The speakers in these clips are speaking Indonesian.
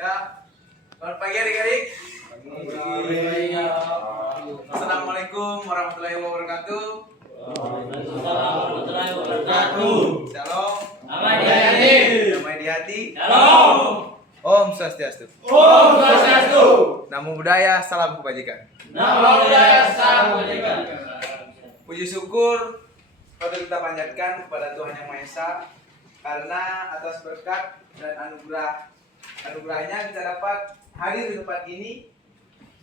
Ya, selamat pagi adik-adik. Assalamualaikum warahmatullahi wabarakatuh. Shalom. Damai di hati. Om Swastiastu. Namo Buddhaya, salam kebajikan. Puji syukur patut kita panjatkan kepada Tuhan Yang Maha Esa karena atas berkat dan anugerahnya kita dapat hadir di tempat ini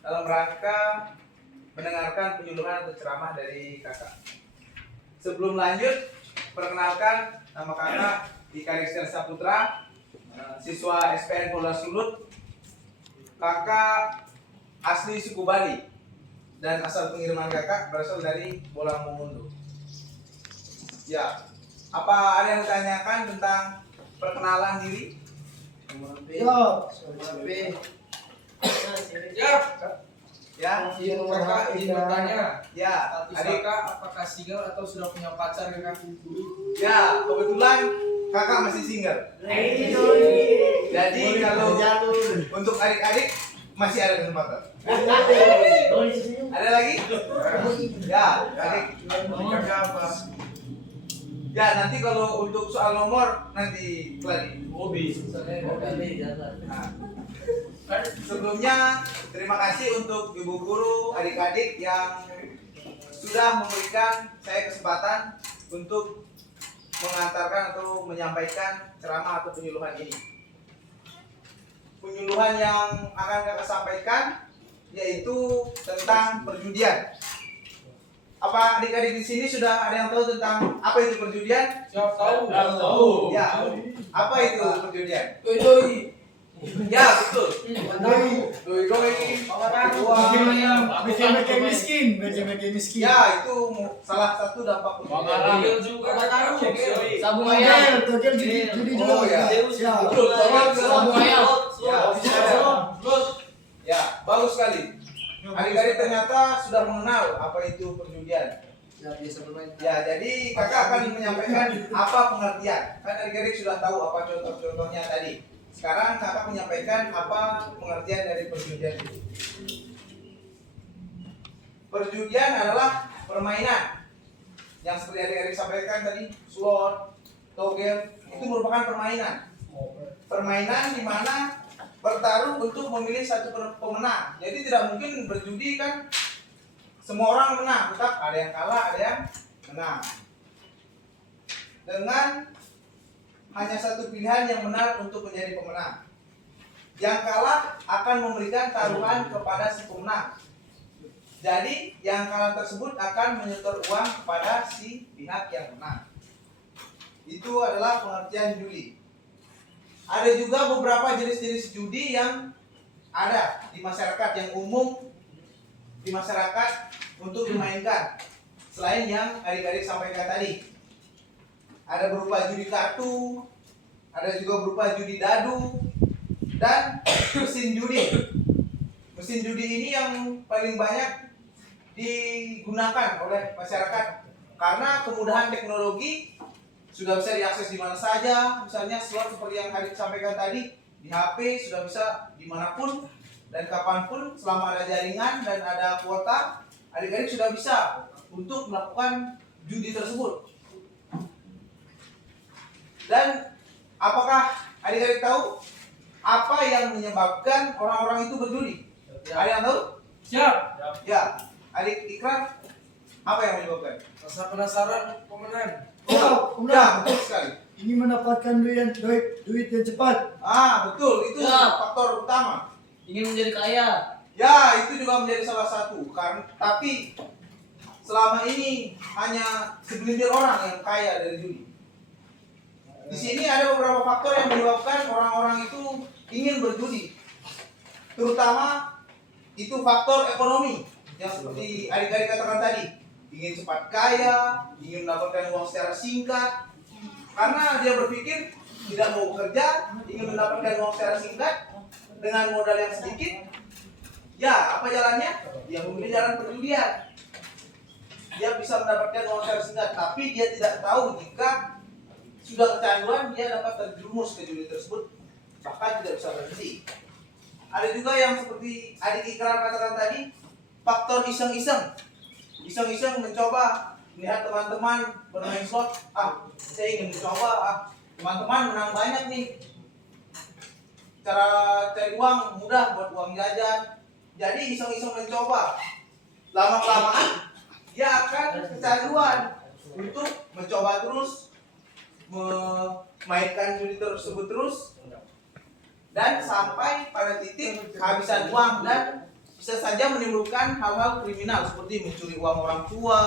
dalam rangka mendengarkan penyuluhan atau ceramah dari kakak. Sebelum lanjut, perkenalkan nama kakak Ika Rizky Saputra, siswa SPN Polda Sulut. Kakak asli suku Bali dan asal pengiriman kakak berasal dari Bolang Mongondo. Ya, apa ada yang ditanyakan tentang perkenalan diri? Ya, Kakak ingin bertanya, ya, status adik. kakak apakah single atau sudah punya pacar kakak? Ya, kebetulan kakak masih single. Jadi kalau untuk adik-adik masih ada kesempatan. Ada lagi? Ya, adik. Kakak apa? Ya, nanti kalau untuk soal nomor nanti Gladi. Nah, sebelumnya terima kasih untuk ibu guru, adik-adik yang sudah memberikan saya kesempatan untuk mengantarkan atau menyampaikan ceramah atau penyuluhan ini. Penyuluhan yang akan kakak sampaikan yaitu tentang perjudian. Apa adik-adik di sini sudah ada yang tahu tentang apa itu perjudian? Siap tahu. Ya, apa itu perjudian? Doi. Ya, betul. Doi-doi, Bikin miskin. ya, itu salah satu dampak perjudian. Juga Sabung ayam. Judi Oh, ya. Siap. Betul, Sabung ayam. Ya, bagus sekali. Adik-adik ternyata sudah mengenal apa itu perjudian. Ya, jadi kakak akan menyampaikan apa pengertian. Kan adik-adik sudah tahu apa contoh-contohnya tadi. Sekarang kakak menyampaikan apa pengertian dari perjudian itu. Perjudian adalah permainan yang seperti adik-adik sampaikan tadi, slot, togel, itu merupakan permainan. Permainan di mana bertarung untuk memilih satu pemenang. Jadi tidak mungkin berjudi kan semua orang menang, tetap ada yang kalah, ada yang menang. Dengan hanya satu pilihan yang benar untuk menjadi pemenang. Yang kalah akan memberikan taruhan kepada si pemenang. Jadi yang kalah tersebut akan menyetor uang kepada si pihak yang menang. Itu adalah pengertian judi. Ada juga beberapa jenis-jenis judi yang ada di masyarakat, yang umum di masyarakat untuk dimainkan. Selain yang adik-adik sampaikan tadi, ada berupa judi kartu, ada juga berupa judi dadu, dan mesin judi. Mesin judi ini yang paling banyak digunakan oleh masyarakat karena kemudahan teknologi. Sudah bisa diakses di mana saja, misalnya slot seperti yang adik sampaikan tadi, di HP sudah bisa dimanapun dan kapanpun selama ada jaringan dan ada kuota, adik-adik sudah bisa untuk melakukan judi tersebut. Dan apakah adik-adik tahu apa yang menyebabkan orang-orang itu berjudi? Ada yang tahu? Siap. Ya, adik Ikrar, apa yang menyebabkan? Rasa penasaran pemenang. Ya, betul sekali. Ini mendapatkan duit yang cepat. Betul, itu Ya. faktor utama. Ingin menjadi kaya. Ya, itu juga menjadi salah satu. Tapi selama ini hanya segelintir orang yang kaya dari judi. Di sini ada beberapa faktor yang menyebabkan orang-orang itu ingin berjudi. Terutama itu faktor ekonomi yang seperti adik-adik katakan tadi. Ingin cepat kaya, ingin mendapatkan uang secara singkat. Karena dia berpikir tidak mau bekerja, ingin mendapatkan uang secara singkat dengan modal yang sedikit. Ya, apa jalannya? Dia memilih jalan perjudian. Dia bisa mendapatkan uang secara singkat, tapi dia tidak tahu jika sudah kecanduan dia dapat terjerumus ke judi tersebut, bahkan tidak bisa berhenti. ada juga yang seperti adik Ikrar katakan tadi, faktor iseng-iseng. Iseng-iseng mencoba melihat teman-teman bermain slot, saya ingin mencoba, teman-teman menang banyak nih. Cara cari uang mudah buat uang jajan. Jadi iseng-iseng mencoba. Lama-kelamaan dia akan kecanduan untuk mencoba terus, memainkan judi tersebut terus, dan sampai pada titik kehabisan uang dan bisa saja menimbulkan hal-hal kriminal seperti mencuri uang orang tua,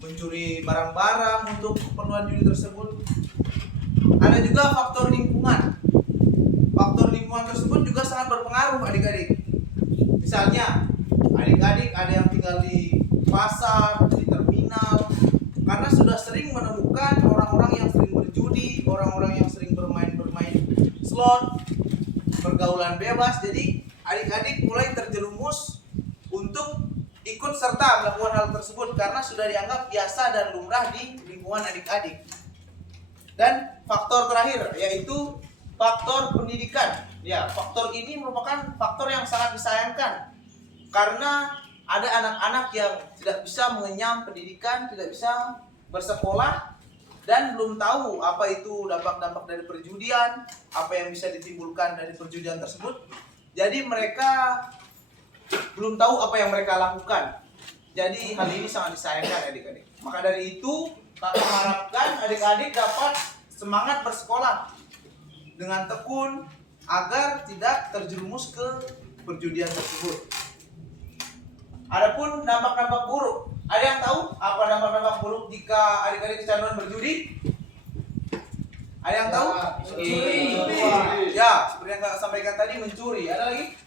mencuri barang-barang untuk keperluan judi tersebut. Ada juga faktor lingkungan. Faktor lingkungan tersebut juga sangat berpengaruh adik-adik. Misalnya adik-adik ada yang tinggal di pasar, di terminal, karena sudah sering menemukan orang-orang yang sering berjudi, orang-orang yang sering bermain slot, pergaulan bebas. Jadi adik-adik mulai terjerumus untuk ikut serta melakukan hal tersebut karena sudah dianggap biasa dan lumrah di lingkungan adik-adik. Dan faktor terakhir yaitu faktor pendidikan. Ya, faktor ini merupakan faktor yang sangat disayangkan karena ada anak-anak yang tidak bisa mengenyam pendidikan, tidak bisa bersekolah, dan belum tahu apa itu dampak-dampak dari perjudian, apa yang bisa ditimbulkan dari perjudian tersebut. Jadi mereka belum tahu apa yang mereka lakukan. Jadi hal ini sangat disayangkan adik-adik. Maka dari itu, kakak mengharapkan adik-adik dapat semangat bersekolah dengan tekun agar tidak terjerumus ke perjudian tersebut. Adapun dampak-dampak buruk, ada yang tahu apa dampak-dampak buruk jika adik-adik kecanduan berjudi? Ada yang tahu? Mencuri. Ya, seperti yang kakak sampaikan tadi, mencuri. Ada lagi?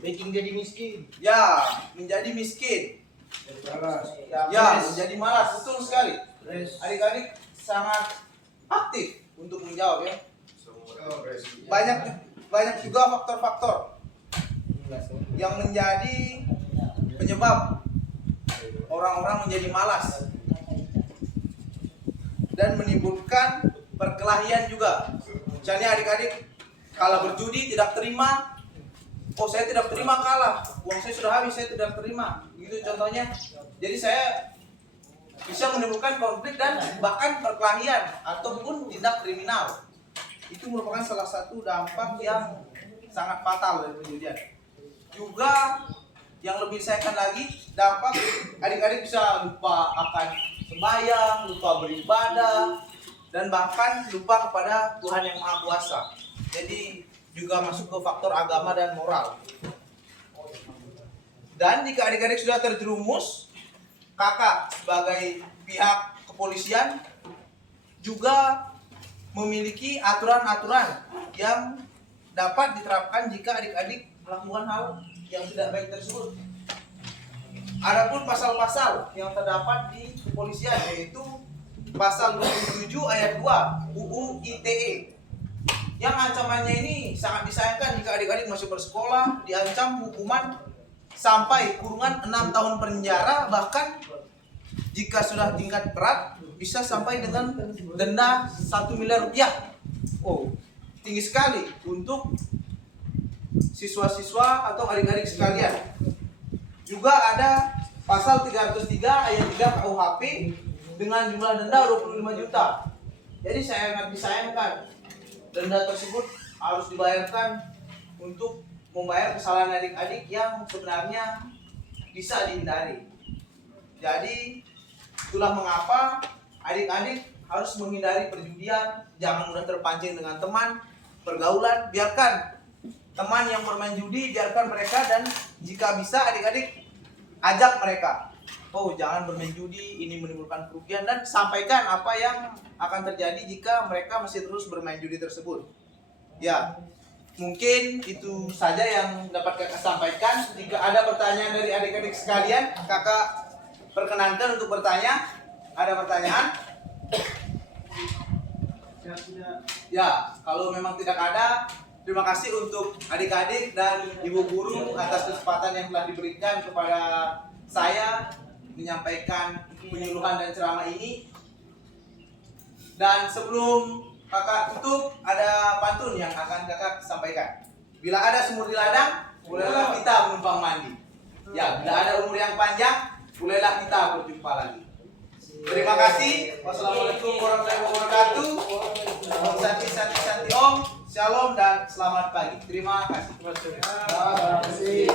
Bikin jadi miskin. Ya, menjadi miskin. Ya, menjadi malas. Betul sekali. Adik-adik sangat aktif untuk menjawab ya. Banyak juga faktor-faktor yang menjadi penyebab orang-orang menjadi malas dan menimbulkan perkelahian juga. Misalnya adik-adik kalau berjudi tidak terima, saya tidak terima kalah, uang saya sudah habis, saya tidak terima, gitu contohnya. Jadi saya bisa menimbulkan konflik dan bahkan perkelahian ataupun tindak kriminal. Itu merupakan salah satu dampak yang sangat fatal dari perjudian. Juga yang lebih disayangkan lagi, dampak adik-adik bisa lupa akan sembahyang, lupa beribadah, dan bahkan lupa kepada Tuhan yang Maha Kuasa. Jadi juga masuk ke faktor agama dan moral. Dan jika adik-adik sudah terjerumus, kakak sebagai pihak kepolisian juga memiliki aturan-aturan yang dapat diterapkan jika adik-adik melakukan hal yang tidak baik tersebut. Adapun pasal-pasal yang terdapat di kepolisian yaitu pasal 27 ayat 2 UU ITE yang ancamannya ini sangat disayangkan jika adik-adik masih bersekolah, diancam hukuman sampai kurungan 6 tahun penjara, bahkan jika sudah tingkat berat bisa sampai dengan denda 1 miliar rupiah. Oh, tinggi sekali untuk siswa-siswa atau adik-adik sekalian. Juga ada pasal 303 ayat 3 KUHP dengan jumlah denda 25 juta. Jadi sangat disayangkan denda tersebut harus dibayarkan untuk membayar kesalahan adik-adik yang sebenarnya bisa dihindari. Jadi itulah mengapa adik-adik harus menghindari perjudian, jangan mudah terpancing dengan teman, pergaulan, biarkan teman yang bermain judi, biarkan mereka, dan jika bisa adik-adik ajak mereka. Oh, jangan bermain judi, ini menimbulkan kerugian, dan sampaikan apa yang akan terjadi jika mereka masih terus bermain judi tersebut. Ya, mungkin itu saja yang dapat kakak sampaikan. Jika ada pertanyaan dari adik-adik sekalian, kakak perkenankan untuk bertanya. Ada pertanyaan? Ya, kalau memang tidak ada, terima kasih untuk adik-adik dan ibu guru atas kesempatan yang telah diberikan kepada saya menyampaikan penyuluhan dan ceramah ini. Dan sebelum kakak tutup, ada pantun yang akan kakak sampaikan. Bila ada sumur di ladang, mulailah kita menumpang mandi. Ya, bila ada umur yang panjang, mulailah kita berjumpa lagi. Terima kasih. Wassalamualaikum warahmatullahi wabarakatuh. Om Santi Santi Santi Om. Shalom dan selamat pagi. Terima kasih. Terima kasih.